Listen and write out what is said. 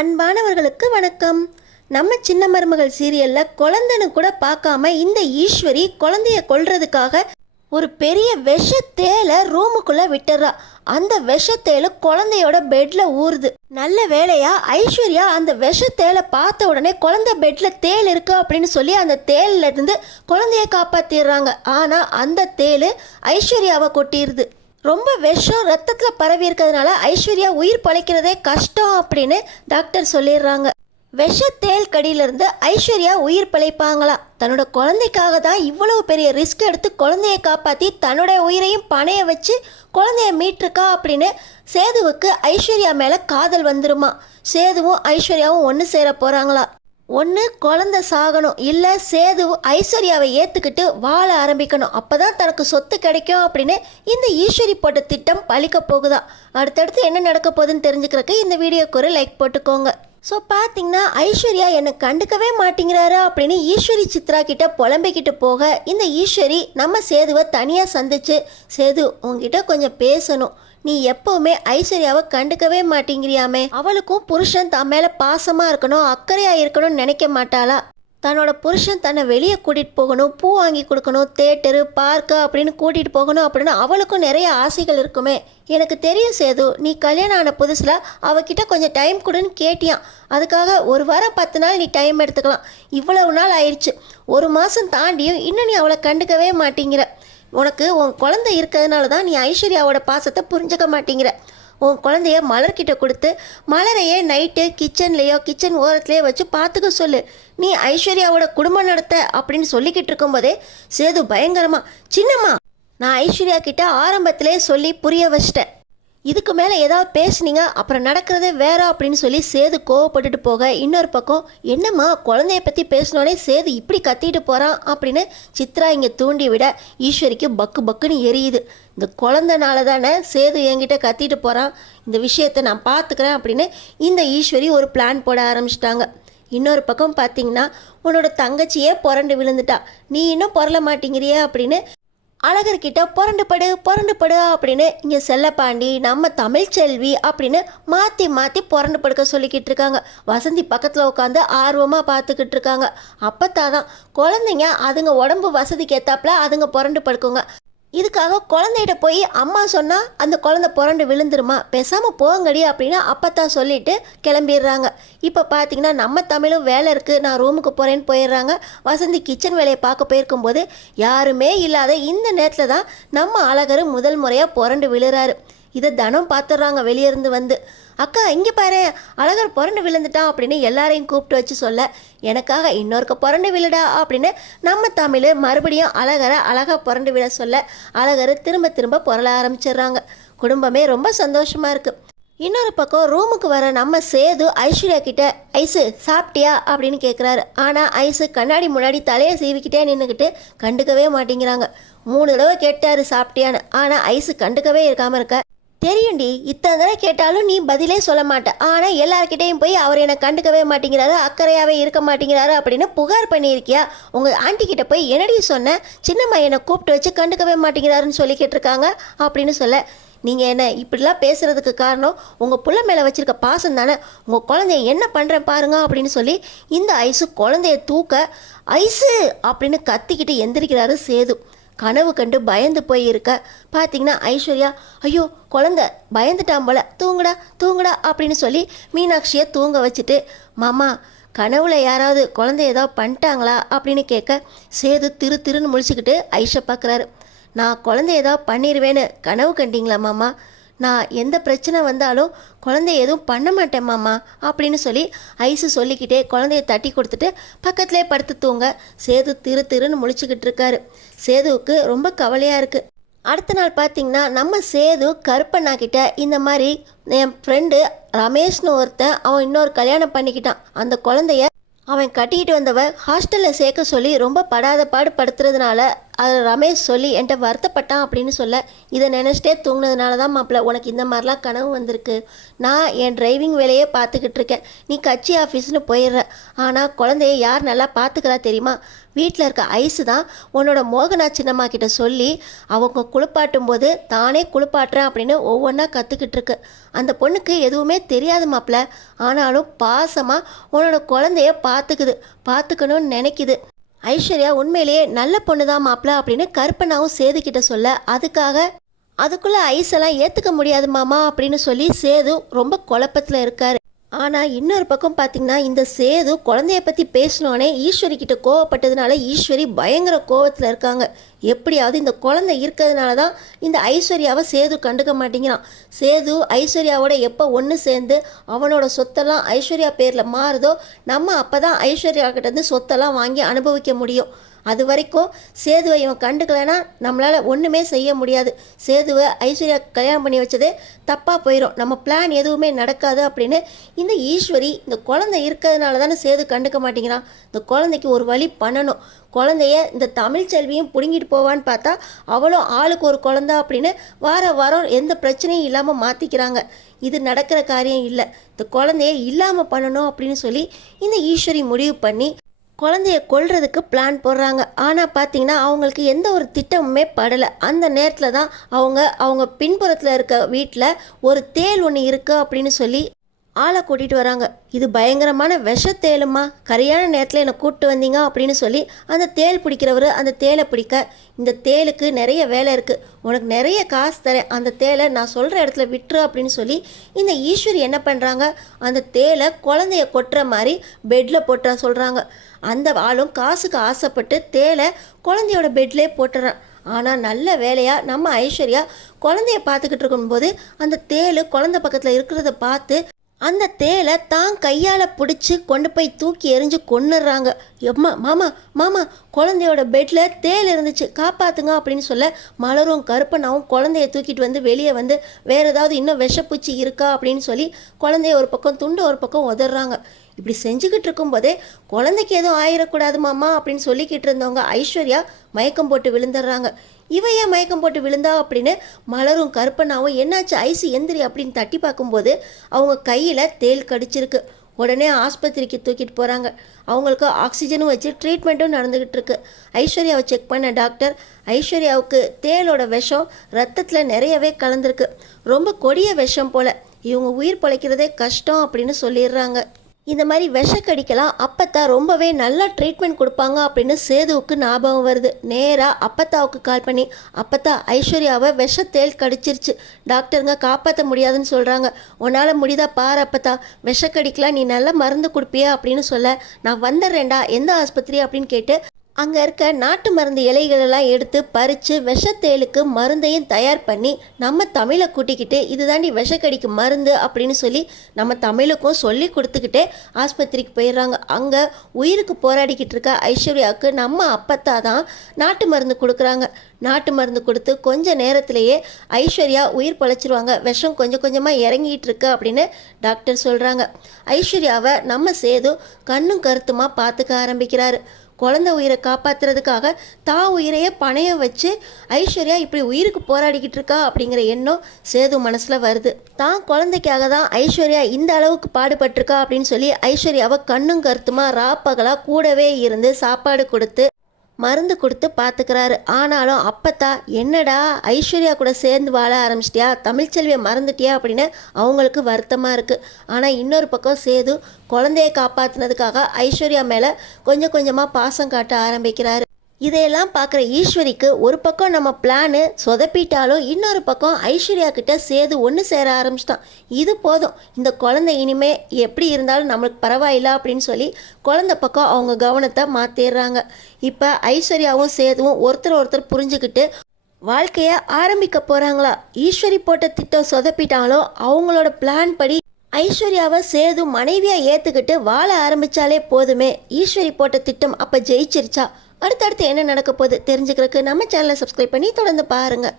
அன்பானவர்களுக்கு வணக்கம். நம்ம சின்ன மருமகள் சீரியல்ல குழந்தைன்னு கூட பார்க்காம இந்த ஈஸ்வரி குழந்தைய கொல்றதுக்காக ஒரு பெரிய விஷத்தேலை ரூமுக்குள்ள விட்டுறா. அந்த விஷத்தேலு குழந்தையோட பெட்ல ஊறுது. நல்ல வேளையா ஐஸ்வர்யா அந்த விஷத்தேலை பார்த்த உடனே குழந்தை பெட்ல தேல் இருக்கு அப்படின்னு சொல்லி அந்த தேல்ல இருந்து குழந்தைய காப்பாத்திடுறாங்க. ஆனா அந்த தேலு ஐஸ்வர்யாவை கொட்டிடுது. ரொம்ப விஷம் ரத்தத்தில் பரவி இருக்கிறதுனால ஐஸ்வர்யா உயிர் பழைக்கிறதே கஷ்டம் அப்படின்னு டாக்டர் சொல்லிடுறாங்க. விஷத்தேல் கடியிலிருந்து ஐஸ்வர்யா உயிர் பிழைப்பாங்களா? தன்னோட குழந்தைக்காக தான் இவ்வளவு பெரிய ரிஸ்க் எடுத்து குழந்தைய காப்பாற்றி தன்னோட உயிரையும் பணைய வச்சு குழந்தைய மீட்டிருக்கா அப்படின்னு சேதுவுக்கு ஐஸ்வர்யா மேலே காதல் வந்துருமா. சேதுவும் ஐஸ்வர்யாவும் ஒன்று சேர போகிறாங்களா? ஒன்று குழந்தை சாகணும், இல்லை சேது ஐஸ்வர்யாவை ஏற்றுக்கிட்டு வாழ ஆரம்பிக்கணும். அப்போ தான் தனக்கு சொத்து கிடைக்கும் அப்படின்னு இந்த ஈஸ்வரி போட்ட திட்டம் பழிக்க போகுதா. அடுத்தடுத்து என்ன நடக்க போகுதுன்னு தெரிஞ்சுக்கிறதுக்கு இந்த வீடியோக்கு ஒரு லைக் போட்டுக்கோங்க. ஸோ பார்த்தீங்கன்னா ஐஸ்வர்யா என்னை கண்டுக்கவே மாட்டேங்கிறாரு அப்படின்னு ஈஸ்வரி சித்ரா கிட்ட புலம்பிக்கிட்டு போக இந்த ஈஸ்வரி நம்ம சேதுவை தனியாக சந்திச்சு, சேது உங்ககிட்ட கொஞ்சம் பேசணும், நீ எப்பவுமே ஐஸ்வர்யாவை கண்டுக்கவே மாட்டேங்கிறியாமே, அவளுக்கும் புருஷன் தன் மேலே பாசமாக இருக்கணும் அக்கறையாக இருக்கணும்னு நினைக்க மாட்டாளா? தன்னோட புருஷன் தன்னை வெளியே கூட்டிகிட்டு போகணும், பூ வாங்கி கொடுக்கணும், தேட்டரு பார்க்கு அப்படின்னு கூட்டிகிட்டு போகணும் அப்படின்னு அவளுக்கும் நிறைய ஆசைகள் இருக்குமே. எனக்கு தெரியும் சேது, நீ கல்யாணம் ஆன புதுசில் அவகிட்ட கொஞ்சம் டைம் கொடுன்னு கேட்டியான். அதுக்காக ஒரு வாரம் 10 நாள் நீ டைம் எடுத்துக்கலாம். இவ்வளவு நாள் ஆயிடுச்சு, 1 மாதம் தாண்டியும் இன்னும் நீ அவளை கண்டுக்கவே மாட்டேங்கிற. உனக்கு உன் குழந்தை இருக்கிறதுனால தான் நீ ஐஸ்வர்யாவோட பாசத்தை புரிஞ்சுக்க மாட்டேங்கிற. உன் குழந்தைய மலர்கிட்ட கொடுத்து மலரையே நைட்டு கிச்சன் ஓரத்துலேயே வச்சு பார்த்துக்க சொல்லு. நீ ஐஸ்வர்யாவோட குடும்பம் நடத்த அப்படின்னு சொல்லிக்கிட்டு இருக்கும்போதே சேது பயங்கரமா, சின்னம்மா நான் ஐஸ்வர்யா கிட்ட ஆரம்பத்திலே சொல்லி புரிய வச்சிட்டேன், இதுக்கு மேலே ஏதாவது பேசுனீங்க அப்புறம் நடக்கிறதே வேற அப்படின்னு சொல்லி சேது கோவப்பட்டுட்டு போக, இன்னொரு பக்கம் என்னம்மா குழந்தைய பற்றி பேசினோடனே சேது இப்படி கத்திட்டு போகிறான் அப்படின்னு சித்ரா இங்கே தூண்டி விட ஈஸ்வரிக்கு பக்கு பக்குன்னு எரியுது. இந்த குழந்தைனால தானே சேது என்கிட்ட கத்திட்டு போகிறான், இந்த விஷயத்தை நான் பார்த்துக்கிறேன் அப்படின்னு இந்த ஈஸ்வரி ஒரு பிளான் போட ஆரம்பிச்சிட்டாங்க. இன்னொரு பக்கம் பார்த்தீங்கன்னா உன்னோட தங்கச்சியே புரண்டு விழுந்துட்டா, நீ இன்னும் புரள மாட்டேங்கிறியே அப்படின்னு அழகர்கிட்ட புரண்டு படு அப்படின்னு இங்கே செல்லப்பாண்டி நம்ம தமிழ்ச்செல்வி அப்படின்னு மாற்றி புரண்டு படுக்க சொல்லிக்கிட்டு இருக்காங்க. வசந்தி பக்கத்தில் உட்காந்து ஆர்வமாக பார்த்துக்கிட்டு இருக்காங்க. அப்பத்தாதான் குழந்தைங்க அதுங்க உடம்பு வசதிக்கு ஏற்றாப்புல அதுங்க புரண்டு படுக்குங்க. இதுக்காக குழந்தைகிட்ட போய் அம்மா சொன்னால் அந்த குழந்தை புரண்டு விழுந்துருமா, பேசாமல் போங்கடி அப்படின்னு அப்பத்தான் சொல்லிட்டு கிளம்பிடுறாங்க. இப்போ பார்த்தீங்கன்னா நம்ம தமிழும் வேலை இருக்குது நான் ரூமுக்கு போகிறேன்னு போயிடுறாங்க. வசந்தி கிச்சன் வேலையை பார்க்க போயிருக்கும்போது யாருமே இல்லாத இந்த நேரத்தில் தான் நம்ம அழகர் முதல் முறையாக புரண்டு விழுறாரு. இதை தனம் பார்த்துடுறாங்க வெளியிருந்து வந்து. அக்கா இங்கே பாரு அழகர் புரண்டு விழுந்துட்டான் அப்படின்னு எல்லாரையும் கூப்பிட்டு வச்சு சொல்ல, எனக்காக இன்னொருக்க புரண்டு விழுடா அப்படின்னு நம்ம தமிழ் மறுபடியும் அழகரை அழகாக புரண்டு விழ சொல்ல அழகர் திரும்ப புரள ஆரம்பிச்சிடுறாங்க. குடும்பமே ரொம்ப சந்தோஷமாக இருக்குது. இன்னொரு பக்கம் ரூமுக்கு வர நம்ம சேது ஐஸ்வர்யா கிட்ட ஐஸு சாப்பிட்டியா அப்படின்னு கேட்குறாரு. ஆனால் ஐஸு கண்ணாடி முன்னாடி தலையை சீவிக்கிட்டே நின்றுக்கிட்டு கண்டுக்கவே மாட்டேங்கிறாங்க. 3 தடவை கேட்டாரு சாப்பிட்டியான்னு, ஆனால் ஐஸு கண்டுக்கவே இருக்காமல் இருக்க. தெரியும்டி, இத்தனை தடவை கேட்டாலும் நீ பதிலே சொல்ல மாட்டேன், ஆனால் எல்லார்கிட்டையும் போய் அவர் என்னை கண்டுக்கவே மாட்டேங்கிறாரு அக்கறையாகவே இருக்க மாட்டேங்கிறாரு அப்படின்னு புகார் பண்ணியிருக்கியா? உங்கள் ஆண்டி கிட்ட போய் என்னடி சொன்ன, சின்னம்மா என்னை கூப்பிட்டு வச்சு கண்டுக்கவே மாட்டேங்கிறாருன்னு சொல்லிக்கிட்டு இருக்காங்க அப்படின்னு சொல்ல, நீங்கள் என்ன இப்படிலாம் பேசுகிறதுக்கு காரணம் உங்கள் புள்ள மேலே வச்சுருக்க பாசம் தானே, உங்கள் குழந்தைய என்ன பண்ணுறேன் பாருங்க அப்படின்னு சொல்லி இந்த ஐஸு குழந்தைய தூக்க ஐஸு அப்படின்னு கத்திக்கிட்டு எந்திரிக்கிறாரு சேது. கனவு கண்டு பயந்து போய் இருக்க பார்த்தீங்கன்னா ஐஸ்வர்யா ஐயோ குழந்தை பயந்துட்டான் போல, தூங்குடா அப்படின்னு சொல்லி மீனாட்சியை தூங்க வச்சுட்டு, மாமா கனவுல யாராவது குழந்தை ஏதாவது பண்ணிட்டாங்களா அப்படின்னு கேட்க சேது திருன்னு முழிச்சுக்கிட்டு ஐஷை பார்க்குறாரு. நான் குழந்தை ஏதாவது பண்ணிடுவேன்னு கனவு கண்டிங்களா மாமா? நான் எந்த பிரச்சனை வந்தாலும் குழந்தைய எதுவும் பண்ண மாட்டேன் மாமா அப்படின்னு சொல்லி ஐஸு சொல்லிக்கிட்டே குழந்தைய தட்டி கொடுத்துட்டு பக்கத்துலேயே படுத்து தூங்க சேது திருன்னு முழிச்சுக்கிட்டு இருக்காரு. சேதுவுக்கு ரொம்ப கவலையாக இருக்குது. அடுத்த நாள் பார்த்திங்கன்னா நம்ம சேது கருப்பண்ணா கிட்ட இந்த மாதிரி என் ஃப்ரெண்டு ரமேஷ்னு ஒருத்தன் அவன் இன்னொரு கல்யாணம் பண்ணிக்கிட்டான், அந்த குழந்தைய அவன் கட்டிக்கிட்டு வந்தவன் ஹாஸ்டலில் சேர்க்க சொல்லி ரொம்ப படாத பாடு படுத்துறதுனால அது ரமேஷ் சொல்லி என்கிட்ட வருத்தப்பட்டான் அப்படின்னு சொல்ல, இதை நினச்சிட்டே தூங்கினதுனால தான் மாப்பிள்ள உனக்கு இந்த மாதிரிலாம் கனவு வந்திருக்கு. நான் என் டிரைவிங் வேலையே பார்த்துக்கிட்டு இருக்கேன், நீ கட்சி ஆஃபீஸ்னு போயிடுற. ஆனால் குழந்தைய யார் நல்லா பார்த்துக்கிறா தெரியுமா? வீட்டில் இருக்க ஐஸு தான் உன்னோட மோகனா சின்னம்மா கிட்ட சொல்லி அவங்க குளிப்பாட்டும் போது தானே குளிப்பாட்டுறேன் அப்படின்னு ஒவ்வொன்றா கற்றுக்கிட்டு இருக்கு. அந்த பொண்ணுக்கு எதுவுமே தெரியாது மாப்பிள்ள, ஆனாலும் பாசமாக உன்னோட குழந்தைய பார்த்துக்கணும்னு நினைக்குது. ஐஸ்வர்யா உண்மையிலேயே நல்ல பொண்ணு தான் மாப்பிள்ள அப்படின்னு கருப்பண்ணாவும் சேதுக்கிட்ட சொல்ல, அதுக்குள்ளே ஐஸெல்லாம் ஏற்றுக்க முடியாது மாமா அப்படின்னு சொல்லி சேது ரொம்ப குழப்பத்தில் இருக்காரு. ஆனால் இன்னொரு பக்கம் பார்த்திங்கன்னா, இந்த சேது குழந்தைய பற்றி பேசினோடனே ஈஸ்வரி கிட்ட கோவப்பட்டதுனால ஈஸ்வரி பயங்கர கோவத்தில் இருக்காங்க. எப்படியாவது இந்த குழந்தை இருக்கிறதுனால தான் இந்த ஐஸ்வர்யாவை சேது கண்டுக்க மாட்டேங்கிறான். சேது ஐஸ்வர்யாவோட எப்போ ஒன்று சேர்ந்து அவனோட சொத்தெல்லாம் ஐஸ்வர்யா பேரில் மாறுதோ, நம்ம அப்போ தான் ஐஸ்வர்யா கிட்டேருந்து சொத்தெல்லாம் வாங்கி அனுபவிக்க முடியும். அது வரைக்கும் சேதுவை இவன் கண்டுக்கலைன்னா நம்மளால் ஒன்றுமே செய்ய முடியாது. சேதுவை ஐஸ்வர்யா கல்யாணம் பண்ணி வச்சதே தப்பாக போயிடும், நம்ம பிளான் எதுவுமே நடக்காது அப்படின்னு இந்த ஈஸ்வரி இந்த குழந்தை இருக்கிறதுனால தானே சேது கண்டுக்க மாட்டேங்கிறான். இந்த குழந்தைக்கு ஒரு வழி பண்ணணும். குழந்தைய இந்த தமிழ்ச்செல்வியும் பிடுங்கிட்டு போவான்னு பார்த்தா அவளும் ஆளுக்கு ஒரு குழந்தை அப்படின்னு வாரம் எந்த பிரச்சனையும் இல்லாமல் மாற்றிக்கிறாங்க. இது நடக்கிற காரியம் இல்லை. இந்த குழந்தைய இல்லாமல் பண்ணணும் அப்படின்னு சொல்லி இந்த ஈஸ்வரி முடிவு பண்ணி குழந்தைய கொல்றதுக்கு பிளான் போடுறாங்க. ஆனால் பார்த்தீங்கன்னா அவங்களுக்கு எந்த ஒரு திட்டமுமே படலை. அந்த நேரத்தில் தான் அவங்க பின்புறத்தில் இருக்க வீட்டில் ஒரு தேள் ஒன்று இருக்குது அப்படின்னு சொல்லி ஆளை கூட்டிகிட்டு வராங்க. இது பயங்கரமான விஷத்தேலுமா, கரையான நேரத்தில் என்னை கூப்பிட்டு வந்தீங்க அப்படின்னு சொல்லி அந்த தேள் பிடிக்கிறவர் அந்த தேலை பிடிக்க, இந்த தேளுக்கு நிறைய வேலை இருக்குது, உனக்கு நிறைய காசு தரேன், அந்த தேலை நான் சொல்கிற இடத்துல விட்டுரு அப்படின்னு சொல்லி இந்த ஈஸ்வரி என்ன பண்ணுறாங்க, அந்த தேலை குழந்தைய கொட்டுற மாதிரி பெட்டில் போட்டுற சொல்கிறாங்க. அந்த ஆளும் காசுக்கு ஆசைப்பட்டு தேலை குழந்தையோட பெட்லேயே போட்டுறான். ஆனால் நல்ல வேலையாக நம்ம ஐஸ்வர்யா குழந்தைய பார்த்துக்கிட்டு இருக்கும்போது அந்த தேள் குழந்தை பக்கத்தில் இருக்கிறத பார்த்து அந்த தேலை தான் கையால் பிடிச்சி கொண்டு போய் தூக்கி எறிஞ்சு கொன்னுடுறாங்க. மாமா குழந்தையோட பெட்டில் தேள் இருந்துச்சு, காப்பாற்றுங்க அப்படின்னு சொல்ல மலரும் கருப்பனாவும் குழந்தைய தூக்கிட்டு வந்து வெளியே வந்து வேறு ஏதாவது இன்னும் விஷப்பூச்சி இருக்கா அப்படின்னு சொல்லி குழந்தைய ஒரு பக்கம் துண்டு ஒரு பக்கம் உதறாங்க. இப்படி செஞ்சுக்கிட்டு இருக்கும்போதே குழந்தைக்கு எதுவும் ஆயிடக்கூடாது மாமா அப்படின்னு சொல்லிக்கிட்டு இருந்தவங்க ஐஸ்வர்யா மயக்கம் போட்டு விழுந்துடுறாங்க. இவையே மயக்கம் போட்டு விழுந்தா அப்படின்னு மலரும் கருப்பனாவும் என்னாச்சு ஐசு எந்திரி அப்படின்னு தட்டி பார்க்கும்போது அவங்க கையில் தேள் கடிச்சிருக்கு. உடனே ஆஸ்பத்திரிக்கு தூக்கிட்டு போகிறாங்க. அவங்களுக்கு ஆக்சிஜனும் வச்சு ட்ரீட்மெண்ட்டும் நடந்துக்கிட்டு இருக்கு. ஐஸ்வர்யாவை செக் பண்ண டாக்டர் ஐஸ்வர்யாவுக்கு தேளோட விஷம் ரத்தத்தில் நிறையவே கலந்துருக்கு, ரொம்ப கொடிய விஷம் போல், இவங்க உயிர் பிழைக்கிறதே கஷ்டம் அப்படின்னு சொல்லிடுறாங்க. இந்த மாதிரி விஷக்கடிக்கலாம் அப்பத்தா ரொம்பவே நல்லா ட்ரீட்மெண்ட் கொடுப்பாங்க அப்படின்னு சேதுவுக்கு ஞாபகம் வருது. நேராக அப்பத்தாவுக்கு கால் பண்ணி, அப்பத்தா ஐஸ்வர்யாவை விஷத்தேள் கடிச்சிருச்சு, டாக்டருங்க காப்பாற்ற முடியாதுன்னு சொல்கிறாங்க, உன்னால் முடிதா பாரு அப்பத்தா, விஷக்கடிக்கலாம் நீ நல்லா மருந்து கொடுப்பியா அப்படின்னு சொல்ல, நான் வந்துடுறேன்டா எந்த ஆஸ்பத்திரி அப்படின்னு கேட்டு அங்கே இருக்க நாட்டு மருந்து இலைகளெல்லாம் எடுத்து பறித்து விஷத்தேளுக்கு மருந்தையும் தயார் பண்ணி நம்ம தமிழை கூட்டிக்கிட்டு இதுதாண்டி விஷக்கடிக்கு மருந்து அப்படின்னு சொல்லி நம்ம தமிழுக்கும் சொல்லி கொடுத்துக்கிட்டே ஆஸ்பத்திரிக்கு போயிடுறாங்க. அங்கே உயிருக்கு போராடிக்கிட்டு இருக்க ஐஸ்வர்யாவுக்கு நம்ம அப்பத்தா தான் நாட்டு மருந்து கொடுக்குறாங்க. நாட்டு மருந்து கொடுத்து கொஞ்ச நேரத்திலேயே ஐஸ்வர்யா உயிர் பழைச்சிருவாங்க, விஷம் கொஞ்சம் கொஞ்சமாக இறங்கிட்டு இருக்கு அப்படின்னு டாக்டர் சொல்கிறாங்க. ஐஸ்வர்யாவை நம்ம சேது கண்ணும் கருத்துமாக பார்த்துக்க ஆரம்பிக்கிறாரு. குழந்தை உயிரை காப்பாற்றுறதுக்காக தான் உயிரையே பணைய வச்சு ஐஸ்வர்யா இப்படி உயிருக்கு போராடிக்கிட்டு இருக்கா அப்படிங்கிற எண்ணம் சேது மனசில் வருது. தான் குழந்தைக்காக தான் ஐஸ்வர்யா இந்த அளவுக்கு பாடுபட்டிருக்கா அப்படின்னு சொல்லி ஐஸ்வர்யாவை கண்ணும் கருத்துமா ராப்பகலாக கூடவே இருந்து சாப்பாடு கொடுத்து மருந்து கொடுத்து பார்த்துக்கிறாரு. ஆனாலும் அப்பத்தா என்னடா ஐஸ்வர்யா கூட சேர்ந்து வாழ ஆரம்பிச்சிட்டியா, தமிழ்ச்செல்வியை மறந்துட்டியா அப்படின்னு அவங்களுக்கு வருத்தமாக இருக்குது. ஆனால் இன்னொரு பக்கம் சேது குழந்தையை காப்பாற்றினதுக்காக ஐஸ்வர்யா மேலே கொஞ்சம் கொஞ்சமாக பாசம் காட்ட ஆரம்பிக்கிறாரு. இதையெல்லாம் பார்க்குற ஈஸ்வரிக்கு ஒரு பக்கம் நம்ம பிளானு சொதப்பிட்டாலும் இன்னொரு பக்கம் ஐஸ்வர்யா கிட்ட சேது ஒன்று சேர ஆரம்பிச்சிட்டான். இது போதும், இந்த குழந்தை இனிமே எப்படி இருந்தாலும் நம்மளுக்கு பரவாயில்ல அப்படின்னு சொல்லி குழந்தை பக்கம் அவங்க கவனத்தை மாற்றிடுறாங்க. இப்போ ஐஸ்வர்யாவும் சேதுவும் ஒருத்தர் புரிஞ்சுக்கிட்டு வாழ்க்கையை ஆரம்பிக்க போகிறாங்களா. ஈஸ்வரி போட்ட திட்டம் சொதப்பிட்டாலும் அவங்களோட பிளான் படி ஐஸ்வர்யாவை சேது மனைவியாக ஏற்றுக்கிட்டு வாழ ஆரம்பித்தாலே போதுமே. ஈஸ்வரி போட்ட திட்டம் அப்போ ஜெயிச்சிருச்சா? அடுத்தடுத்து என்ன நடக்க போகுது தெரிஞ்சுக்கிறதுக்கு நம்ம சேனலை சப்ஸ்கிரைப் பண்ணி தொடர்ந்து பாருங்கள்.